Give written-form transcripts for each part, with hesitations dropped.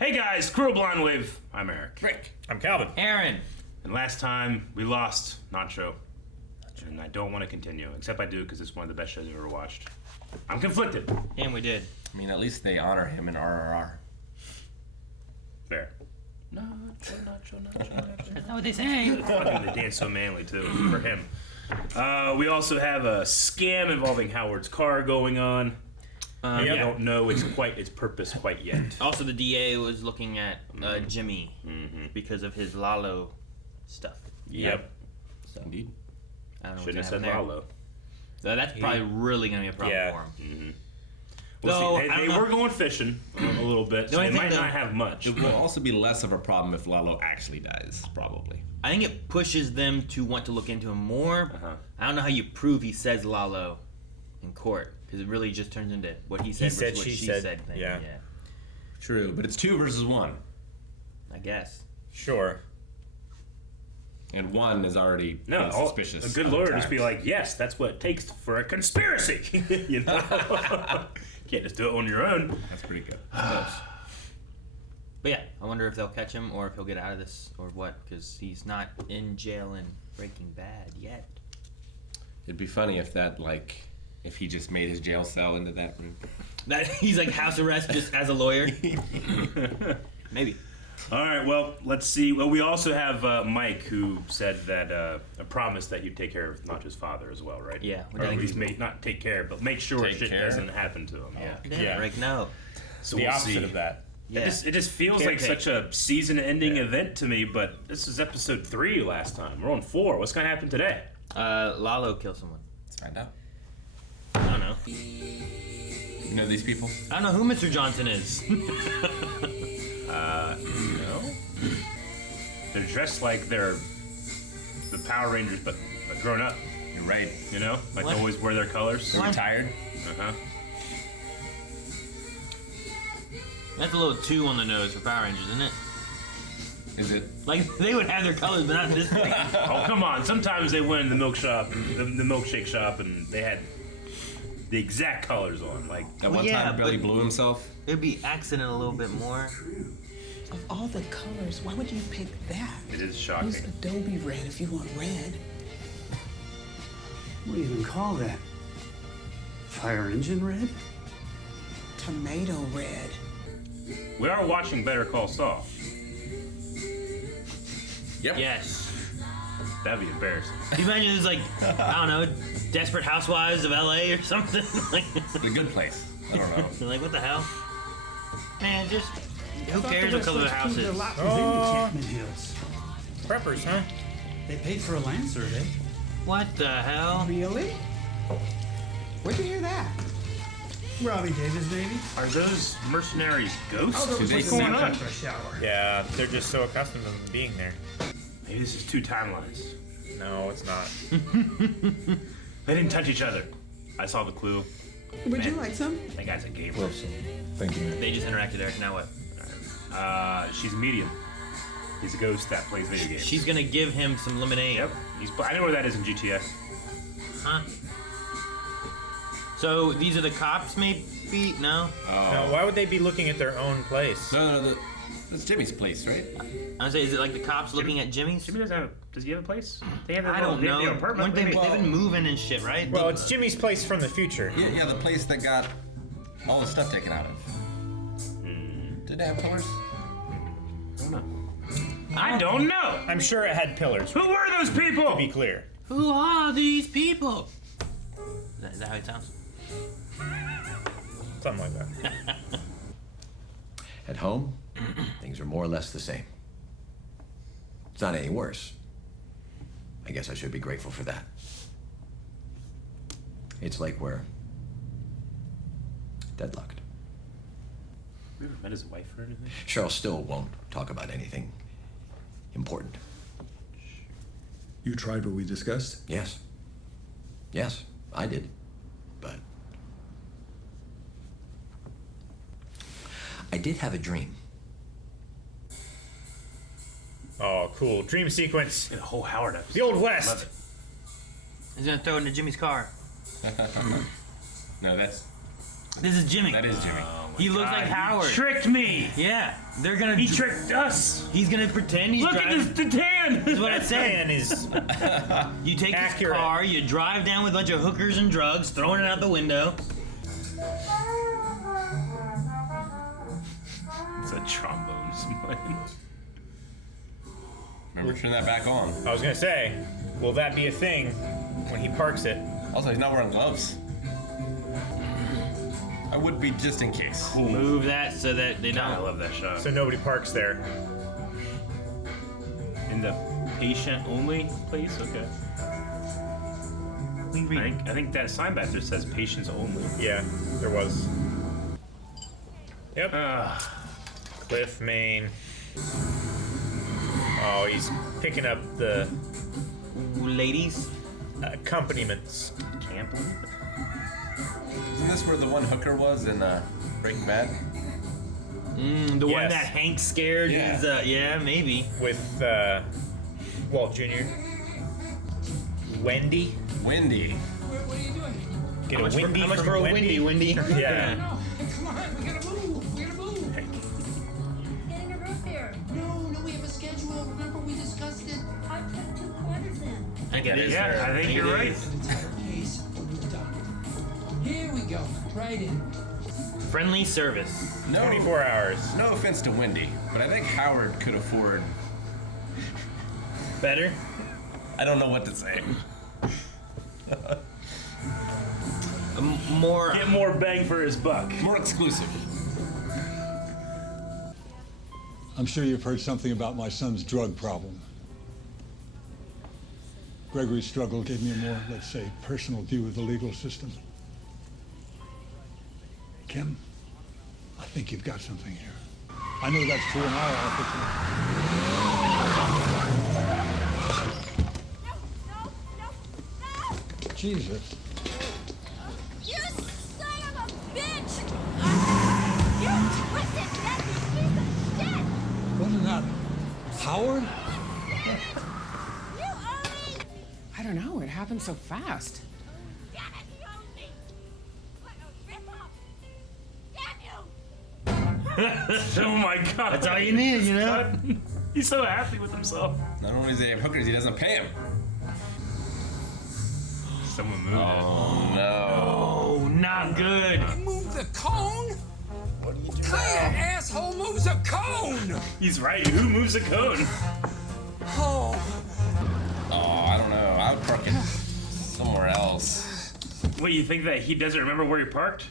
Hey guys, Crew Blind Wave. I'm Eric. Rick. I'm Calvin. Aaron. And last time we lost Nacho. And I don't want to continue, except I do because it's one of the best shows I've ever watched. I'm conflicted. And we did. I mean, at least they honor him in RRR. Fair. Nacho. That's not what they say. Fucking they dance so manly too for him. We also have a scam involving Howard's car going on. I don't know its purpose quite yet. Also, the DA was looking at Jimmy because of his Lalo stuff. Yep. So, Indeed. I don't know Shouldn't have what's said happening there. Lalo. So that's probably really going to be a problem for him. We'll see. They were going fishing a little bit, so they might not have much. It will also be less of a problem if Lalo actually dies, probably. I think it pushes them to want to look into him more. I don't know how you prove he says Lalo in court, because it really just turns into what he said versus what she said thing. Yeah. True, but it's 2 versus 1. I guess. Sure. And 1 is already suspicious. A good lawyer just be like, yes, that's what it takes for a conspiracy. You know? Can't just do it on your own. That's pretty good. But yeah, I wonder if they'll catch him or if he'll get out of this or what, because he's not in jail in Breaking Bad yet. It'd be funny if if he just made his jail cell into that room. That he's like house arrest just as a lawyer. Maybe. All right, well, let's see. Well, we also have Mike, who said that a promise that you'd take care of Nacho's father as well, right? Yeah. Or at least not take care, but make sure shit doesn't happen to him. Yeah. Rick, no. So The we'll opposite see. of that. Yeah. It just feels like such a season-ending event to me, but this is episode 3 last time. We're on 4. What's going to happen today? Lalo kills someone. Let's find out. I don't know. You know these people? I don't know who Mr. Johnson is. No. They're dressed like they're the Power Rangers, but grown up. You're right. You know? Like What? they always wear their colors. They're retired. Uh-huh. That's a little too on the nose for Power Rangers, isn't it? Is it? Like, they would have their colors, but not this thing. Oh, come on. Sometimes they went in the milk shop, the milkshake shop, and they had the exact colors on. Like, At one yeah, time, Billy but- blew himself. It'd be accented a little bit more. Of all the colors, why would you pick that? it is shocking. Use Adobe red if you want red. What do you even call that? Fire engine red? Tomato red. We are watching Better Call Saul. Yep. Yes. That'd be embarrassing. Do you imagine it's like, I don't know, Desperate Housewives of LA or something? Like, The good place. I don't know. you're like, what the hell? Man, just, who cares what color the house is? The lot was in the Chapman Hills. Preppers, huh? They paid for a land survey. What the hell? Really? Where'd you hear that? Robbie Davis, baby. Are those mercenaries ghosts? Oh, they what's snap going on up? for a shower? Yeah, they're just so accustomed to being there. Maybe this is 2 timelines. No, it's not. They didn't touch each other. I saw the clue. Would you like some? That guy's a gamer. Thank you. They just interacted, Eric. Now what? She's a medium. He's a ghost that plays video games. She's gonna give him some lemonade. Yep. I know where that is in GTA. Huh? So these are the cops, maybe? No? Now, why would they be looking at their own place? No. That's Jimmy's place, right? I was say, is it like the cops looking at Jimmy's? Jimmy does he have a place? They have I don't know. They have an apartment, They've maybe? been moving and shit, right? Well, it's Jimmy's place from the future. Yeah, the place that got all the stuff taken out of. Did they have colors? I don't know. I'm sure it had pillars, Who were those people? to be clear. Who are these people? Is that how it sounds? Something like that. At home, things are more or less the same. It's not any worse. I guess I should be grateful for that. It's like we're deadlocked. You ever met his wife or anything? Cheryl still won't talk about anything important. You tried what we discussed? Yes. Yes, I did. But I did have a dream. Oh, cool. Dream sequence. In a whole Howard episode. The Old Love West. it. He's gonna throw it into Jimmy's car. No, that This is Jimmy. is Jimmy. Oh He looks like Howard. Tricked me. Yeah, they're gonna. He tricked us. He's gonna pretend he's Look driving. at this tan. That's what I said. Man is You take accurate. this car, you drive down with a bunch of hookers and drugs, throwing it out the window. It's a trombone smiling. Remember, turn that back on. I was gonna say, will that be a thing when he parks it? Also, he's not wearing gloves. I would be just in case. Move that so that they I don't. love that shot. So nobody parks there. In the patient only place? Okay. I think that sign back there says patients only. Yeah, there was. Yep. Ah, Cliff Main. Oh, he's picking up the Ladies. accompaniments. camp. Isn't this where the one hooker was in Breaking Bad? The one Yes. that Hank scared Yeah. is, yeah, maybe. With Walt Jr. Wendy. Wendy. What are you doing? Get How much a Wendy for, how much from for a Wendy. Wendy? Yeah. No, come on, we gotta move. We gotta move. Getting a room here. No, we have a schedule. Remember we discussed it. I put 2 quarters in. I think it is. Yeah, her. I think you're it right. is. Case, we're done. Here we go. Right in. Friendly service. No, 24 hours. no offense to Wendy, but I think Howard could afford. Better? I don't know what to say. More. Get more bang for his buck. More exclusive. I'm sure you've heard something about my son's drug problem. Gregory's struggle gave me a more, let's say, personal view of the legal system. Kim, I think you've got something here. I know that's true in our office. Jesus. You son of a bitch! You twisted nasty piece of shit! Wasn't that Howard? You owe me! I don't know. It happened so fast. Damn it, you owe me! What a rip-off! Damn you! Oh my god. That's all you need, you know? He's so happy with himself. Not only does he have hookers, he doesn't pay him. Someone moved Oh no. Oh, not good. Move the cone? What are you doing? Kind of asshole moves a cone? it. He's right. Who moves a cone? Oh. Oh, I don't know. I would park it somewhere else. What, you think that he doesn't remember where he parked?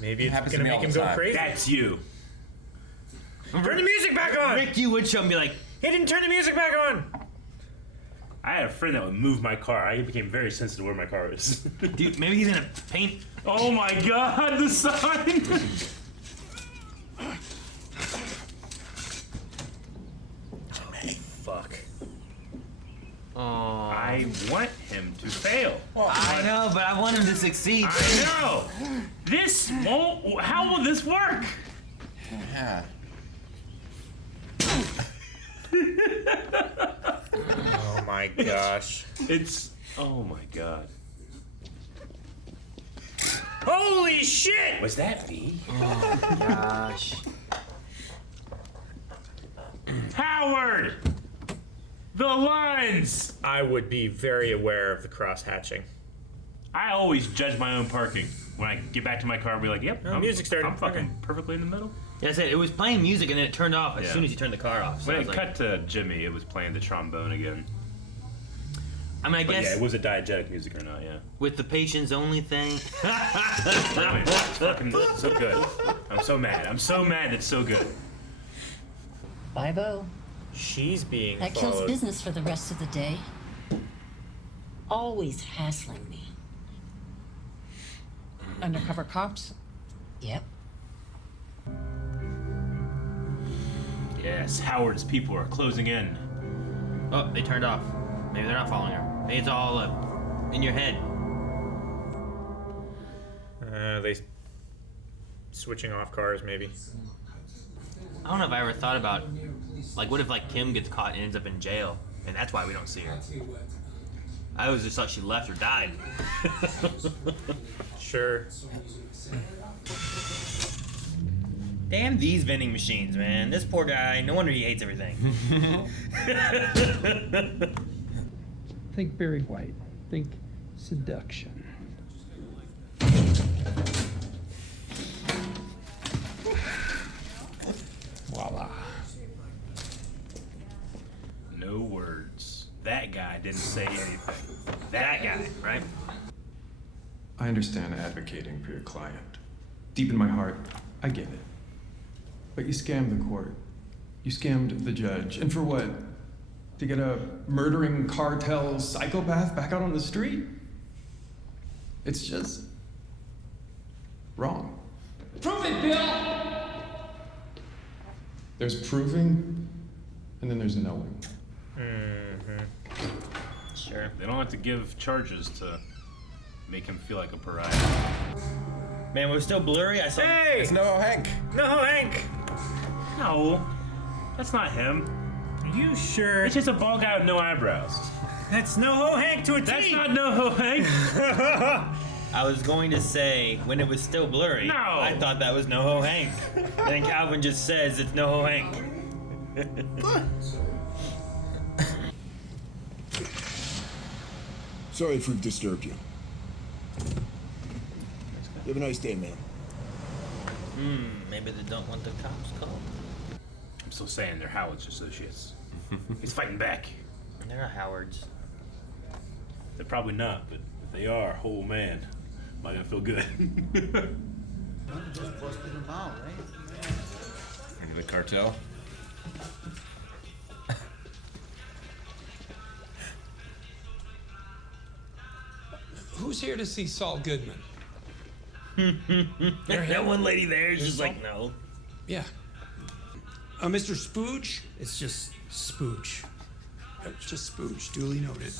Maybe it's Happens to gonna me make all him the go time. crazy. That's you. Turn the music back on! Rick, you would show and be like, He didn't turn the music back on! I had a friend that would move my car. I became very sensitive where my car is. dude, maybe he's gonna paint. Oh my god, the sign! Fuck. Oh. I want him to fail. I know, but I want him to succeed. I know! This won't. How will this work? Yeah. Oh my gosh. It's. Oh my god. Holy shit! Was that me? Gosh. Howard! The lines! I would be very aware of the cross hatching. I always judge my own parking. When I get back to my car, I'll be like, yep, music started. I'm fucking Okay. perfectly in the middle. Yeah, I said it was playing music and then it turned off as Yeah. soon as you turned the car off. So When I it was cut like, to Jimmy, it was playing the trombone again. I mean, I But guess yeah, it was a diegetic music or not, yeah. with the patients only thing. Brilliant. It's fucking so good. I'm so mad. I'm so mad it's so good. Bye-bo. She's being That followed. kills business for the rest of the day. Always hassling me. Undercover cops? Yep. Yes, Howard's people are closing in. Oh, they turned off. Maybe they're not following her. Maybe it's all in your head. They switching off cars, maybe. I don't know if I ever thought about, like, what if like Kim gets caught and ends up in jail, and that's why we don't see her. I always just thought she left or died. Sure. Damn these vending machines, man. This poor guy, no wonder he hates everything. Think Barry White. Think seduction. Voila. No words. That guy didn't say anything. That guy, right? I understand advocating for your client. Deep in my heart, I get it. But you scammed the court. You scammed the judge. And for what? To get a murdering cartel psychopath back out on the street? It's just wrong. Prove it, Bill! There's proving, and then there's knowing. Sure. They don't have to give charges to make him feel like a pariah. Man, we're still blurry. I saw. Hey! It's NoHo Hank. NoHo Hank! No, that's not him. Are you sure? It's just a bald guy with no eyebrows. That's NoHo Hank to a T! That's not NoHo Hank. I was going to say, when it was still blurry, No. I thought that was NoHo Hank. Then Calvin just says it's NoHo Hank. Sorry if we've disturbed you. You have a nice day, man. Maybe they don't want the cops called. I'm still saying they're Howard's associates. He's fighting back. They're not Howards. They're probably not, but if they are, oh man, am I gonna feel good? Just busted them out, right? Into the cartel. Who's here to see Saul Goodman? That one lady there is just like, no. Yeah. Mr. Spooge? It's just Spooge. It's just Spooge, duly noted.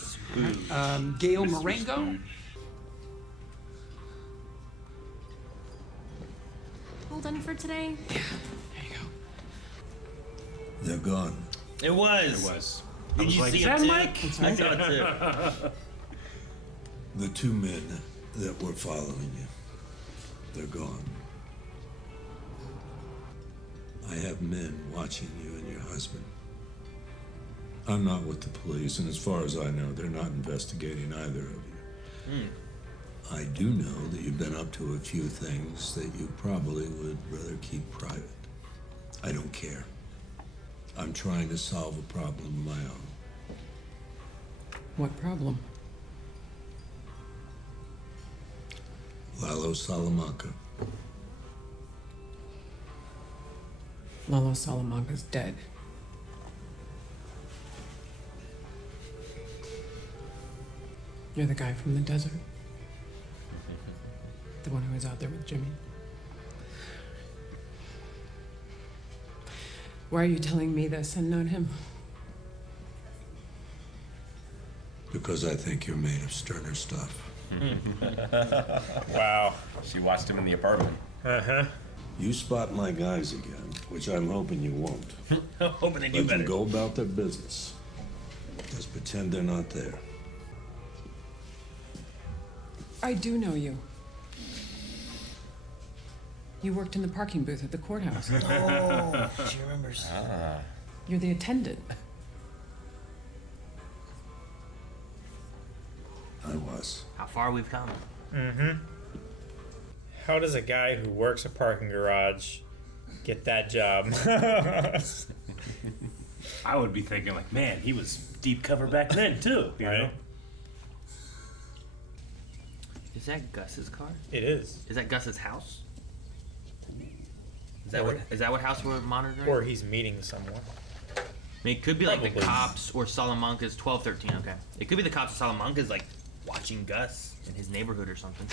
Gail Mr. Marengo? Spooge. All done for today? There you go. They're gone. It was. It was. I Did was you like, see is it that too? Mike? I saw it too. The two men that were following you, they're gone. I have men watching you and your husband. I'm not with the police, and as far as I know, they're not investigating either of you. I do know that you've been up to a few things that you probably would rather keep private. I don't care. I'm trying to solve a problem of my own. What problem? Lalo Salamanca. Lalo Salamanca's dead. You're the guy from the desert? The one who was out there with Jimmy? Why are you telling me this and not him? Because I think you're made of sterner stuff. Wow. She watched him in the apartment. Uh-huh. You spot my guys again, which I'm hoping you won't. I'm hoping they do Let better. them go about their business. Just pretend they're not there. I do know you. You worked in the parking booth at the courthouse. Oh, she remembers. You're the attendant. I was. How far we've come. How does a guy who works a parking garage get that job? I would be thinking like, man, he was deep cover back then too. You know? Is that Gus's car? It is. Is that Gus's house? Is that what house we're monitoring? Or he's meeting someone. I mean, it could be like the Probably. cops or Salamanca's 1213. Okay, it could be the cops of Salamanca's like watching Gus in his neighborhood or something.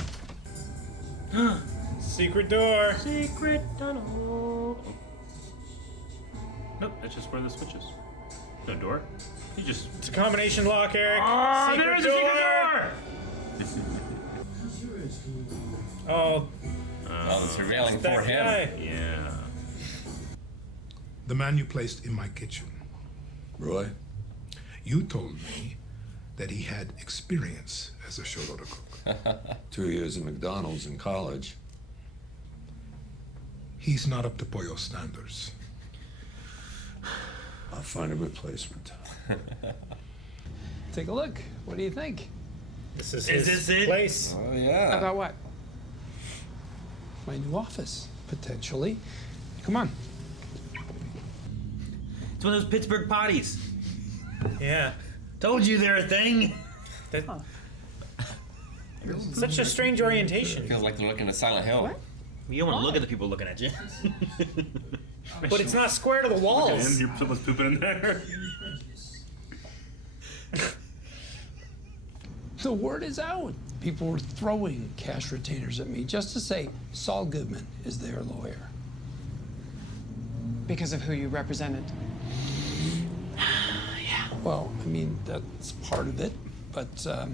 Secret door. Secret tunnel. Nope, that's just where the switch is. No door. You just. It's a combination lock, Eric. Oh, there is a secret door! Oh, Oh, the surveilling it's that for him. guy. Yeah. The man you placed in my kitchen. Roy? You told me that he had experience as a shorota cook. 2 years at McDonald's in college. He's not up to Pollo standards. I'll find a replacement. Take a look. What do you think? This is this it? place. Oh, yeah. About what? My new office, potentially. Come on. It's one of those Pittsburgh potties. Yeah. Told you they're a thing. Such a strange orientation. Feels like they're looking at Silent Hill. What? You don't want to look at the people looking at you. But it's not square to the walls. Someone's pooping in there. The word is out. People were throwing cash retainers at me just to say Saul Goodman is their lawyer. Because of who you represented. Well, I mean, that's part of it, but the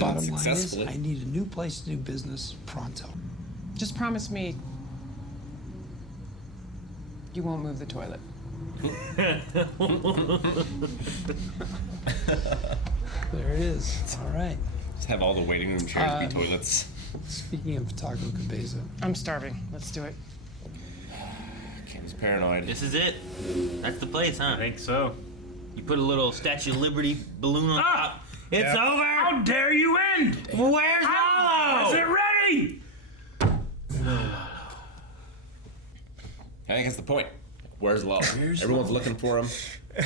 bottom line is I need a new place to do business pronto. Just promise me you won't move the toilet. There it is. All right. Just have all the waiting room chairs be toilets. Speaking of Taco Cabeza. I'm starving. Let's do it. Cam's paranoid. This is it. That's the place, huh? I think so. You put a little Statue of Liberty balloon on top. It's over. How dare you end? Where's Lalo? Is it ready? I think that's the point. Where's Lalo? Everyone's looking for him.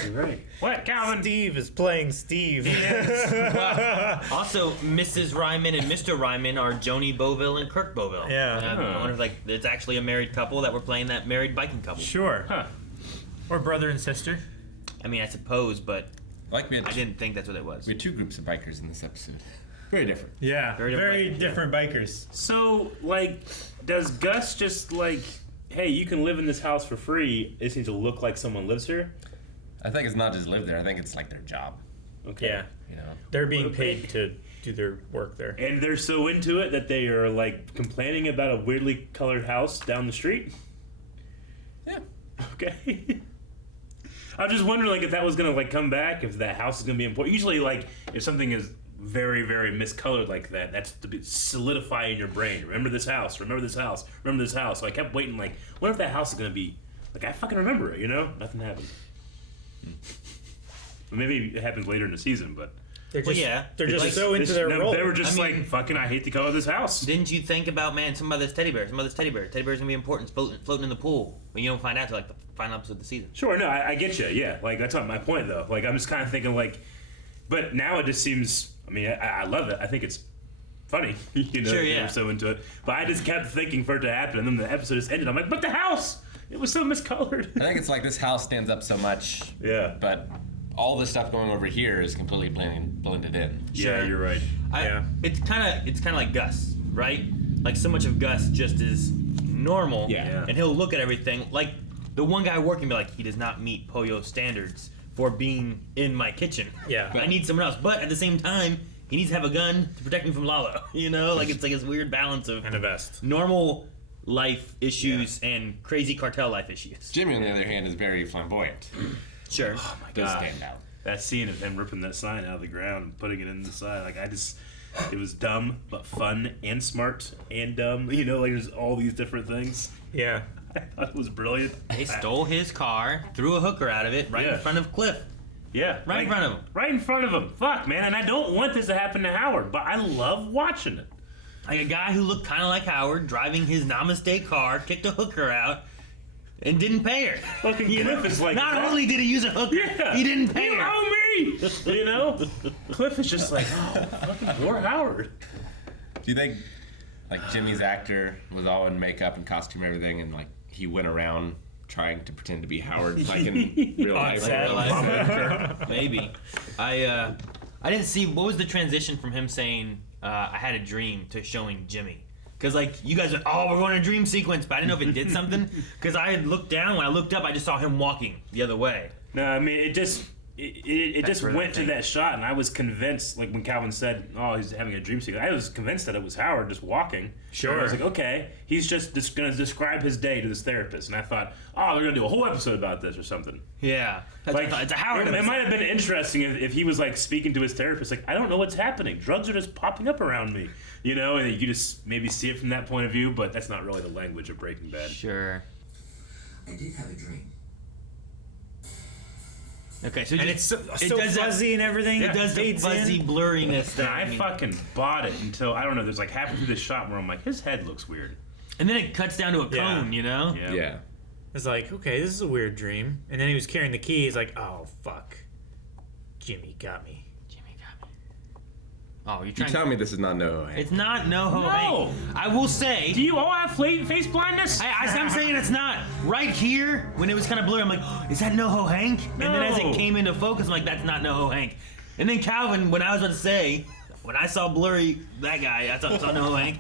You're right. What, Calvin? Steve is playing Steve. Well, also, Mrs. Ryman and Mr. Ryman are Joni Boville and Kirk Boville. Yeah. I wonder if it's actually a married couple that we're playing that married biking couple. Sure. Huh. Or brother and sister. I mean, I suppose, but I didn't think that's what it was. We had two groups of bikers in this episode. Very different. Yeah. Very different bikers. So, like, does Gus just, like, hey, you can live in this house for free, it needs to look like someone lives here? I think it's not just live there. I think it's like their job. Okay. Yeah. You know. They're being paid to do their work there. And they're so into it that they are, like, complaining about a weirdly colored house down the street? Yeah. Okay. I'm just wondering, like, if that was gonna, like, come back, if that house is gonna be important. Usually, like, if something is very, very miscolored like that, that's to be solidify in your brain. Remember this house. Remember this house. Remember this house. So I kept waiting, like, what if that house is gonna be, like, I fucking remember it, you know? Nothing happened. Well, maybe it happens later in the season, but They're just so into their role. They were just like, fucking, I hate the color of this house. Didn't you think about, man, some of this teddy bear. Teddy bear's gonna be important, floating in the pool. But you don't find out till like the final episode of the season. Sure, no, I get you. Yeah, like that's not my point though. Like I'm just kind of thinking like, but now it just seems. I mean, I love it. I think it's funny. You know, sure, yeah. We're so into it. But I just kept thinking for it to happen, and then the episode just ended. I'm like, but the house. It was so miscolored. I think it's like this house stands up so much. Yeah. But all this stuff going over here is completely blended in. Yeah, you're right. It's kind of like Gus, right? Like so much of Gus just is normal. Yeah. And he'll look at everything like the one guy working be like, he does not meet Pollo standards for being in my kitchen. Yeah. I need someone else. But at the same time, he needs to have a gun to protect me from Lalo. You know, like it's like this weird balance of and a vest. Normal life issues and crazy cartel life issues. Jimmy, on the other hand, is very flamboyant. Sure. Oh my Does god. stand out. That scene of him ripping that sign out of the ground and putting it in the side, like it was dumb but fun and smart and dumb. You know, like there's all these different things. Yeah. I thought it was brilliant. They stole his car, threw a hooker out of it right in front of Cliff. Yeah. Right in front of him. Right in front of him. Fuck, man. And I don't want this to happen to Howard, but I love watching it. Like a guy who looked kind of like Howard, driving his Namaste car, kicked a hooker out, and didn't pay her. Fucking Cliff is like... Not only did he use a hooker, he didn't pay her. You owe me! You know? Cliff is just like, oh, fucking poor Howard. Do you think, like, Jimmy's actor was all in makeup and costume and everything, and, like, he went around trying to pretend to be Howard, like, in real life? Maybe. I didn't see, what was the transition from him saying, I had a dream, to showing Jimmy? Because, like, you guys are, we're going to a dream sequence, but I didn't know if it did something. Because I had looked down, when I looked up, I just saw him walking the other way. No, I mean, it just, it just went to that shot, and I was convinced, like when Calvin said, "Oh, he's having a dream sequence," I was convinced that it was Howard just walking. Sure. And I was like, okay, he's just going to describe his day to this therapist, and I thought, oh, they're going to do a whole episode about this or something. Yeah, like it's a Howard. It might have been interesting if he was like speaking to his therapist, like, I don't know what's happening. Drugs are just popping up around me, you know, and you just maybe see it from that point of view, but that's not really the language of Breaking Bad. Sure. I did have a dream. Okay, so and it's so fuzzy and everything. It does the fuzzy blurriness thing. And I fucking bought it until, I don't know, there's like halfway through the shot where I'm like, his head looks weird. And then it cuts down to a cone, you know? Yeah. It's like, okay, this is a weird dream. And then he was carrying the key. He's like, oh, fuck. Jimmy got me. Oh, you're You trying tell me this is not NoHo Hank. It's not NoHo No. Hank. I will say. Do you all have face blindness? I'm saying it's not. Right here, when it was kind of blurry, I'm like, oh, is that NoHo Hank? No. And then as it came into focus, I'm like, that's not NoHo Hank. And then Calvin, when I was about to say, when I saw blurry that guy, I saw NoHo Hank.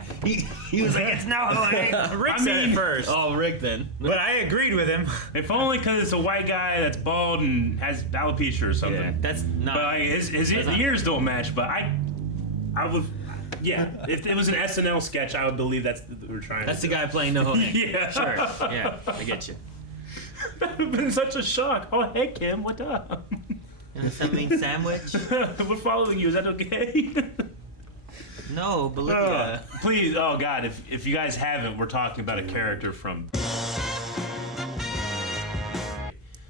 He was like, it's NoHo Hank. Rick said it first. Oh, Rick then. But I agreed with him. If only because it's a white guy that's bald and has alopecia or something. Yeah, that's not. But like, his ears don't match. But I would, yeah. If it was an SNL sketch, I would believe that's what we're trying. That's to the do. guy playing NoHo Hank. Yeah. Sure. Yeah, I get you. That would have been such a shock. Oh, hey, Kim, what up? Something sandwich? We're following you. Is that okay? No, believe me. Please, oh God, if you guys haven't, we're talking about a character from.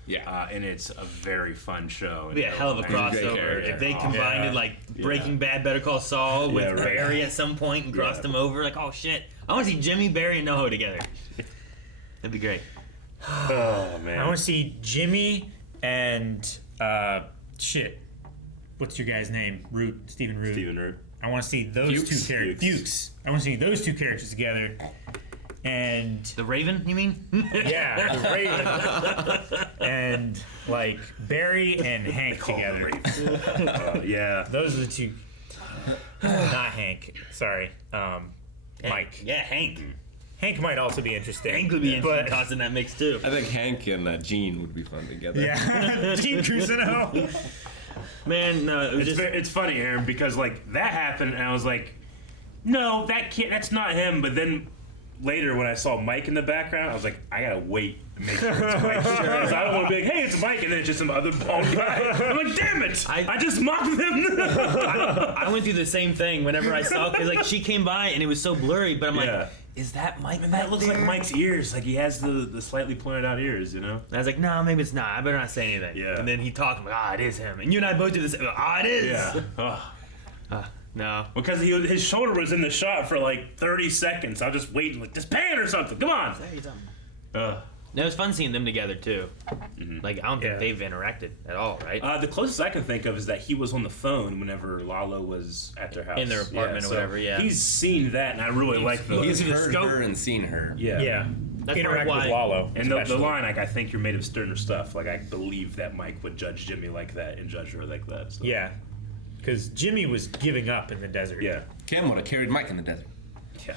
Yeah. And it's a very fun show. It'd be a hell of a crossover if they combined it like Breaking Bad, Better Call Saul with Barry at some point and crossed them over. Like, oh shit, I want to see Jimmy, Barry, and NoHo together. That'd be great. Oh man, I want to see Jimmy and shit. What's your guy's name? Stephen Root. Stephen Root. I want to see those two characters. Fuchs. I want to see those two characters together. And the Raven, you mean? Yeah, the Raven. And like Barry and Hank together. Yeah, those are the two. Not Hank. Sorry, Mike. Yeah, Hank. Hank might also be interesting. Hank would be interesting tossed in that mix too. I think Hank and Gene would be fun together. Yeah, Gene Cousineau. Man, no, it's funny, Aaron, because like that happened, and I was like, no, that's not him. But then later, when I saw Mike in the background, I was like, I gotta wait to make sure it's Mike. Because I don't want to be like, hey, it's Mike, and then it's just some other bald guy. I'm like, damn it! I just mocked them. I went through the same thing whenever I saw, because like she came by and it was so blurry, but I'm like, is that Mike? And that looks like Mike's ears. Like he has the slightly pointed out ears, you know? And I was like, no, maybe it's not. I better not say anything. Yeah. And then he talked, I'm like, it is him. And you and I both did the same. It is. Yeah. No. Because his shoulder was in the shot for like 30 seconds. I was just waiting, like, just pan or something. Come on. It was fun seeing them together too. Mm-hmm. Like I don't think they've interacted at all, right? The closest I can think of is that he was on the phone whenever Lalo was at their house in their apartment or whatever. Yeah, he's seen that, and I really like the. He's heard her and seen her. Yeah. That's interact with Lalo. And the line, like, I think you're made of sterner stuff. Like I believe that Mike would judge Jimmy like that and judge her like that. So. Yeah, because Jimmy was giving up in the desert. Yeah, Kim would have carried Mike in the desert. Yeah.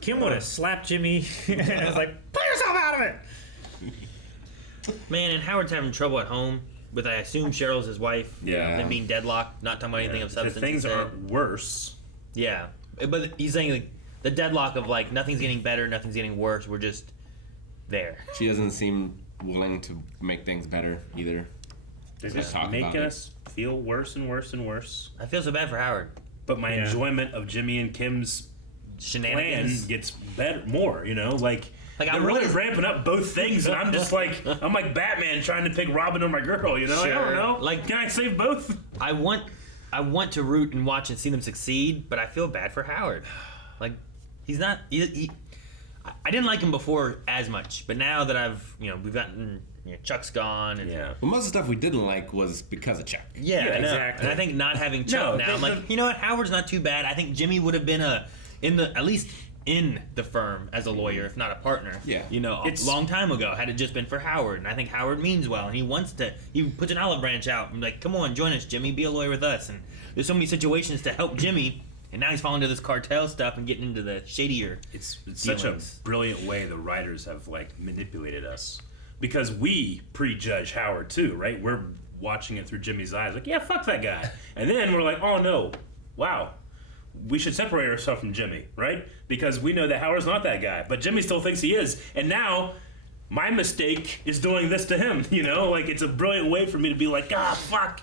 Kim would have slapped Jimmy and was like, pull yourself out of it! Man, and Howard's having trouble at home with, I assume, Cheryl's his wife. Yeah. Them being deadlocked, not talking about anything of substance. The things aren't worse. Yeah. But he's saying, like, the deadlock of, like, nothing's getting better, nothing's getting worse, we're just there. She doesn't seem willing to make things better either. They just make us feel worse and worse and worse. I feel so bad for Howard. But my enjoyment of Jimmy and Kim's plan gets better, more, you know? Like they're really ramping up both things, and I'm just like, I'm like Batman trying to pick Robin or my girl, you know? Sure. I don't know. Like, can I save both? I want to root and watch and see them succeed, but I feel bad for Howard. Like, he's not. I didn't like him before as much, but now that we've gotten. Chuck's gone. And Well, most of the stuff we didn't like was because of Chuck. Yeah, exactly. And I think not having Chuck now, I'm like, you know what? Howard's not too bad. I think Jimmy would have been at least in the firm as a lawyer, if not a partner. Yeah. A long time ago, had it just been for Howard. And I think Howard means well, and he puts an olive branch out and like, come on, join us, Jimmy, be a lawyer with us. And there's so many situations to help Jimmy. And now he's falling into this cartel stuff and getting into the shadier. It's such a brilliant way the writers have like manipulated us. because we prejudge Howard too, right? We're watching it through Jimmy's eyes, like, yeah, fuck that guy. And then we're like, oh no, wow, we should separate ourselves from Jimmy, right? Because we know that Howard's not that guy, but Jimmy still thinks he is. And now my mistake is doing this to him, you know? Like, it's a brilliant way for me to be like, fuck.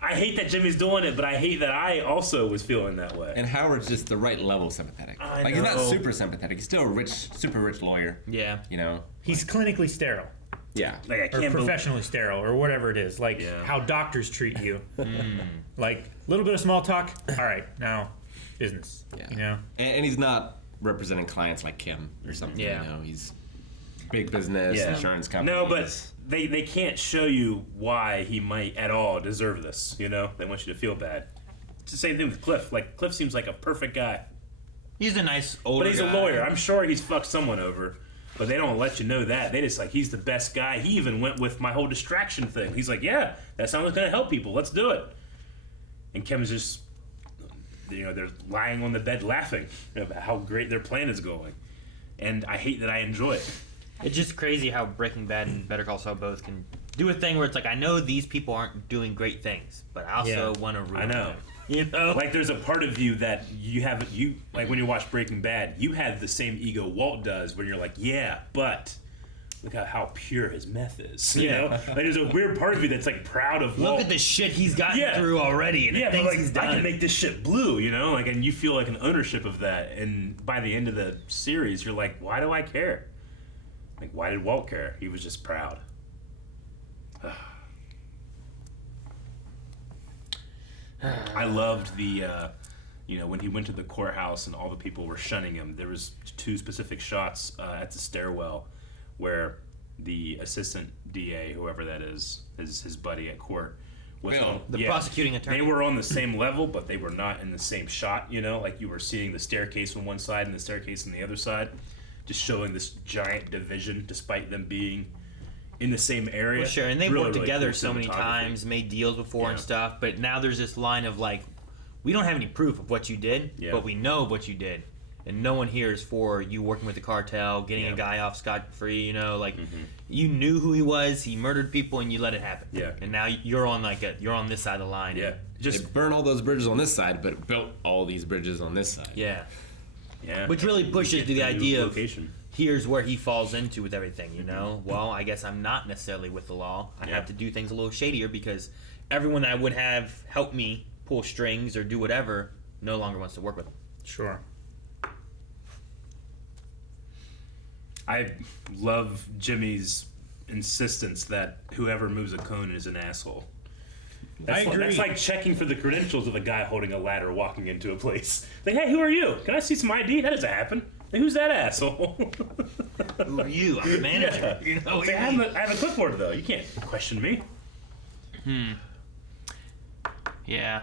I hate that Jimmy's doing it, but I hate that I also was feeling that way. And Howard's just the right level sympathetic. He's not super sympathetic. He's still a rich, super rich lawyer. Yeah. You know? He's clinically sterile. Yeah. Like, I or can't professionally sterile, or whatever it is. Like, how doctors treat you. Like, a little bit of small talk. All right, now, business. Yeah. You know? And he's not representing clients like Kim or something. Yeah. You know, he's big business, insurance company. No, but they can't show you why he might at all deserve this, you know? They want you to feel bad. It's the same thing with Cliff. Like, Cliff seems like a perfect guy. He's a nice older But he's guy. a lawyer. I'm sure he's fucked someone over. But they don't let you know that. They just like, he's the best guy. He even went with my whole distraction thing. He's like, yeah, that sounds like going to help people. Let's do it. And Kim's just, you know, they're lying on the bed laughing about how great their plan is going. And I hate that I enjoy it. It's just crazy how Breaking Bad and Better Call Saul both can do a thing where it's like, I know these people aren't doing great things, but I also want to ruin them. You know? Like, there's a part of you that you like when you watch Breaking Bad, you have the same ego Walt does when you're like, yeah, but look at how pure his meth is. You know? Like, there's a weird part of you that's like proud of Walt. Look at the shit he's gotten through already, and the but things like, he's done. I can make this shit blue, you know? Like, and you feel like an ownership of that. And by the end of the series, you're like, why do I care? Like, why did Walt care? He was just proud. I loved the, you know, when he went to the courthouse and all the people were shunning him. There was 2 specific shots at the stairwell where the assistant DA, whoever that is his buddy at court, was on, the prosecuting attorney. They were on the same level, but they were not in the same shot. You know, like you were seeing the staircase on one side and the staircase on the other side, just showing this giant division, despite them being in the same area. Well, sure, and they've Really, worked really together cool so many cinematography. times, made deals before and stuff, but now there's this line of like, we don't have any proof of what you did, but we know what you did. And no one here is for you working with the cartel, getting a guy off scot-free, you know, like, you knew who he was, he murdered people, and you let it happen. Yeah. And now you're on you're on this side of the line. Yeah. Just burn all those bridges on this side, but built all these bridges on this side. Yeah. Yeah. Which really pushes to the idea of location. Here's where he falls into with everything, you know? Well, I guess I'm not necessarily with the law. I have to do things a little shadier because everyone that would have helped me pull strings or do whatever no longer wants to work with him. Sure. I love Jimmy's insistence that whoever moves a cone is an asshole. I agree. That's like checking for the credentials of a guy holding a ladder walking into a place. Like, hey, who are you? Can I see some ID? That doesn't happen. Like, who's that asshole? Who are you? I'm the manager. You know, Like, I have a clipboard, though. You can't question me. Yeah.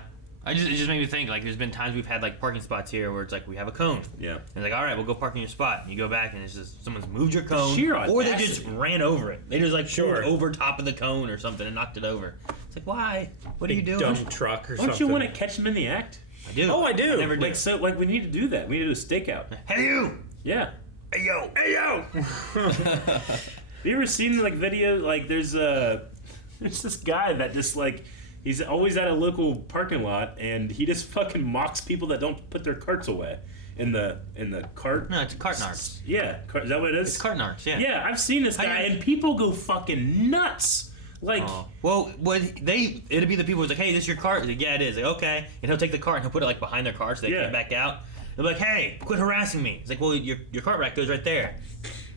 It just made me think, like, there's been times we've had, like, parking spots here where it's like, we have a cone. Yeah. And like, all right, we'll go park in your spot. And you go back and it's just, someone's moved your cone. Sheer Or they audacity. just ran over it. They just, like, pulled over top of the cone or something and knocked it over. It's like, why? What are you doing? Dump truck or Don't something. you want to catch him in the act? I do. Oh, I do. I never do. Like, so, like, we need to do that. We need to do a stakeout. Hey, you! Yeah. Hey, yo! Hey, yo! Have you ever seen, like, video? Like, there's this guy that just, like, he's always at a local parking lot, and he just fucking mocks people that don't put their carts away in the cart. No, it's cart narcs. Yeah, is that what it is? It's cart narcs, yeah. Yeah, I've seen this guy, and people go fucking nuts. Like, well, it'd be the people who's like, hey, this your cart? Like, yeah, it is. Like, okay. And he'll take the cart and he'll put it, like, behind their car so they can't back out. They'll be like, hey, quit harassing me. It's like, well, your cart rack goes right there.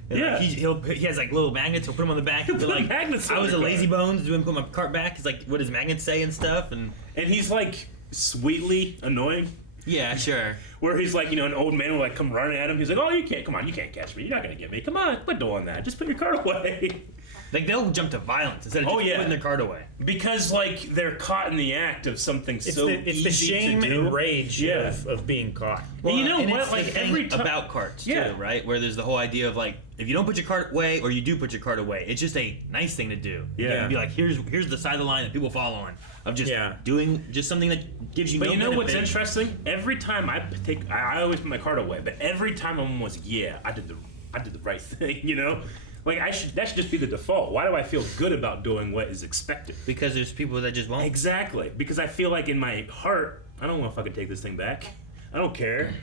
And Yeah. like, he has like little magnets. He'll put them on the back. He'll be like, magnets on I was the a car. lazy bones. Do him put my cart back? He's like, what does magnets say and stuff? And he's like sweetly annoying. yeah, sure. Where he's like, you know, an old man will like come running at him. He's like, oh, you can't catch me. You're not gonna get me. Come on, quit doing that. Just put your cart away. Like they'll jump to violence instead of just putting their cart away. Because like they're caught in the act of something It's so the easy shame to do. and rage of being caught. Well, you know and what? it's Like the thing every time about carts too, right? Where there's the whole idea of like, if you don't put your cart away or you do put your cart away, it's just a nice thing to do. Yeah. And be like, here's the side of the line that people fall on of just doing just something that gives you. But no you know what's benefit. interesting? Every time I always put my cart away, but every time I'm almost I did the right thing, you know. Like that should just be the default. Why do I feel good about doing what is expected? Because there's people that just won't. Exactly. Because I feel like in my heart, I don't know if I can take this thing back. I don't care.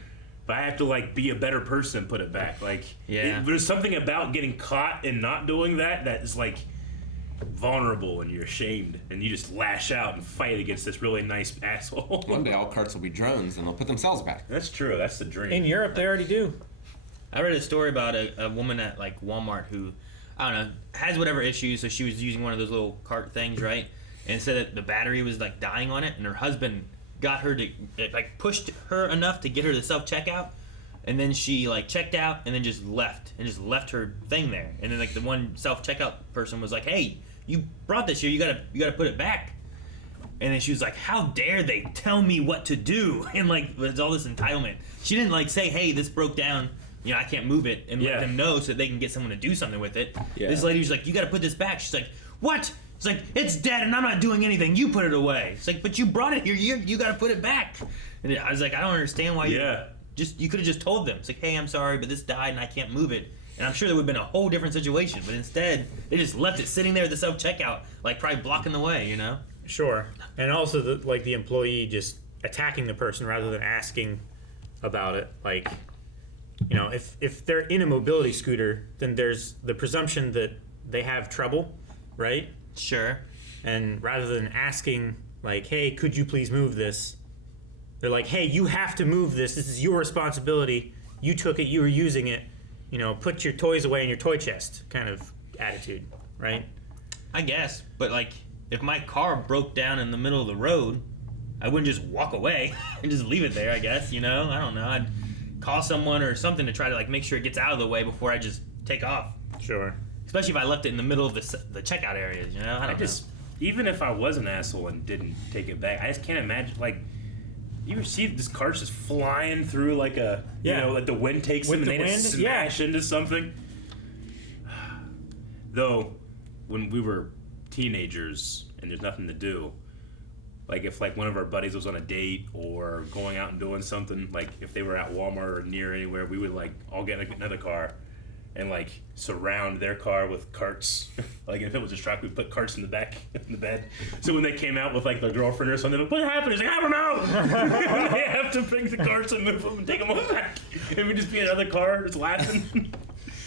But I have to like be a better person and put it back. Like there's something about getting caught and not doing that is like vulnerable, and you're ashamed, and you just lash out and fight against this really nice asshole. One day all carts will be drones and they'll put themselves back. That's true. That's the dream. In Europe, they already do. I read a story about a woman at like Walmart who, I don't know, has whatever issues. So she was using one of those little cart things, right? And said that the battery was like dying on it, and her husband got her to like pushed her enough to get her to self checkout, and then she like checked out and then just left her thing there. And then like the one self checkout person was like, "Hey, you brought this here. You gotta put it back." And then she was like, "How dare they tell me what to do?" And like there's all this entitlement. She didn't like say, "Hey, this broke down. You know, I can't move it," and let them know so that they can get someone to do something with it. Yeah. This lady was like, "You got to put this back." She's like, "What?" It's like, "It's dead and I'm not doing anything. You put it away." It's like, "But you brought it here. You got to put it back." And I was like, "I don't understand why you could have just told them." It's like, "Hey, I'm sorry, but this died and I can't move it." And I'm sure there would have been a whole different situation. But instead, they just left it sitting there at the self-checkout, like probably blocking the way, you know? Sure. And also, the employee just attacking the person rather than asking about it. Like, you know, if they're in a mobility scooter, then there's the presumption that they have trouble, right? Sure. And rather than asking, like, "Hey, could you please move this?" They're like, "Hey, you have to move this. This is your responsibility. You took it. You were using it. You know, put your toys away in your toy chest," kind of attitude, right? I guess. But, like, if my car broke down in the middle of the road, I wouldn't just walk away and just leave it there, I guess, you know? I don't know. I'd call someone or something to try to, like, make sure it gets out of the way before I just take off. Sure. Especially if I left it in the middle of the checkout areas, you know? I don't know. Even if I was an asshole and didn't take it back, I just can't imagine, like, you ever see this car's just flying through like a, you know, like the wind takes them and they just smash into something? Though, when we were teenagers and there's nothing to do, like if like one of our buddies was on a date or going out and doing something, like if they were at Walmart or near anywhere, we would like all get like another car and like surround their car with carts. Like if it was a truck, we'd put carts in the back in the bed. So when they came out with like their girlfriend or something, "What happened?" He's like, "I don't know." They have to bring the carts and move them and take them all back. And we'd just be in another car just laughing.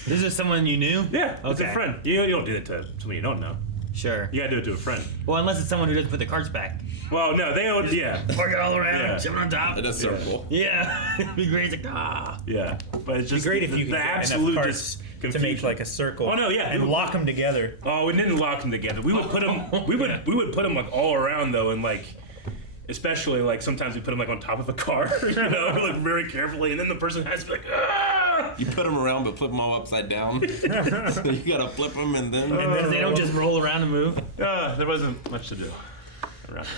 This is someone you knew? Yeah, it's a friend. You don't do that to someone you don't know. Sure. You gotta do it to a friend. Well, unless it's someone who doesn't put the carts back. Well, no, they don't. Park it all around, jump on top. In a circle. Yeah. It'd be great. It's like, Yeah, but it's just great if you could the get absolute enough carts to make like a circle. Oh no, yeah, and lock them together. Oh, we didn't lock them together. We would put them. We would put them like all around though, and like, especially like sometimes we put them like on top of a car, you know, like very carefully, and then the person has to be like, "Ah!" You put them around, but flip them all upside down. So you gotta flip them, and then they don't just roll around and move. There wasn't much to do around here.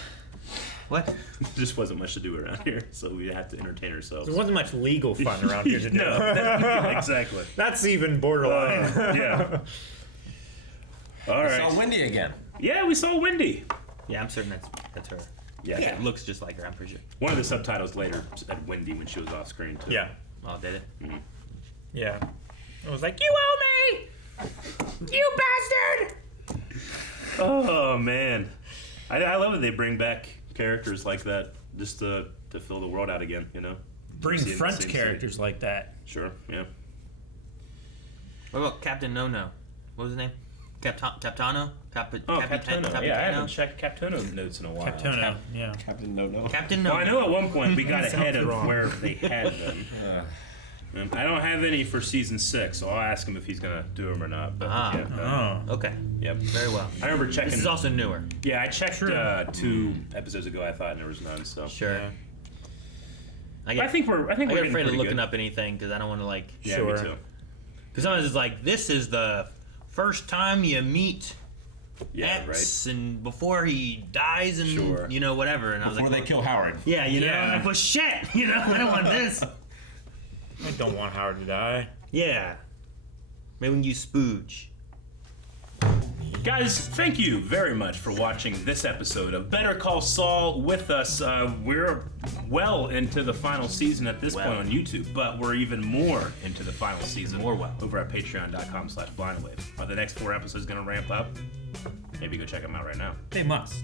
What? There just wasn't much to do around here, so we had to entertain ourselves. There wasn't much legal fun around here to do. No, exactly. That's even borderline. Yeah. All right. We saw Wendy again. Yeah, we saw Wendy. Yeah, I'm certain that's her. Yeah. It looks just like her, I'm pretty sure. One of the subtitles later said Wendy when she was off screen too. Yeah. Oh, did it? Mm-hmm. Yeah. It was like, "You owe me! You bastard!" Oh man, I love that they bring back characters like that just to fill the world out again. You know, Bring French characters like that. Sure. Yeah. What about Captain No-No? What was his name? Capitano? Capitano. Yeah, I haven't checked Capitano notes in a while. Capitano. Yeah. Captain No-No. Captain No-No. Well, I know at one point we got ahead of where they had them. I don't have any for season 6, so I'll ask him if he's gonna do them or not. But okay. Yep. Very well. I remember checking. This is also newer. Yeah, I checked 2 episodes ago. I thought and there was none. So sure. Yeah. I think we're get getting afraid of pretty looking good. up anything because I don't want to like. Yeah, me too. Because sometimes it's like this is the first time you meet X, and before he dies, and you know whatever. And I was like, before they kill Howard. Yeah, you know. I'm like, well, shit, you know, I don't want this. I don't want Howard to die. Yeah. Maybe we can use Spooge. Guys, thank you very much for watching this episode of Better Call Saul with us. We're well into the final season at this point on YouTube, but we're even more into the final season over at patreon.com/blindwave. Are the next 4 episodes going to ramp up? Maybe go check them out right now. They must.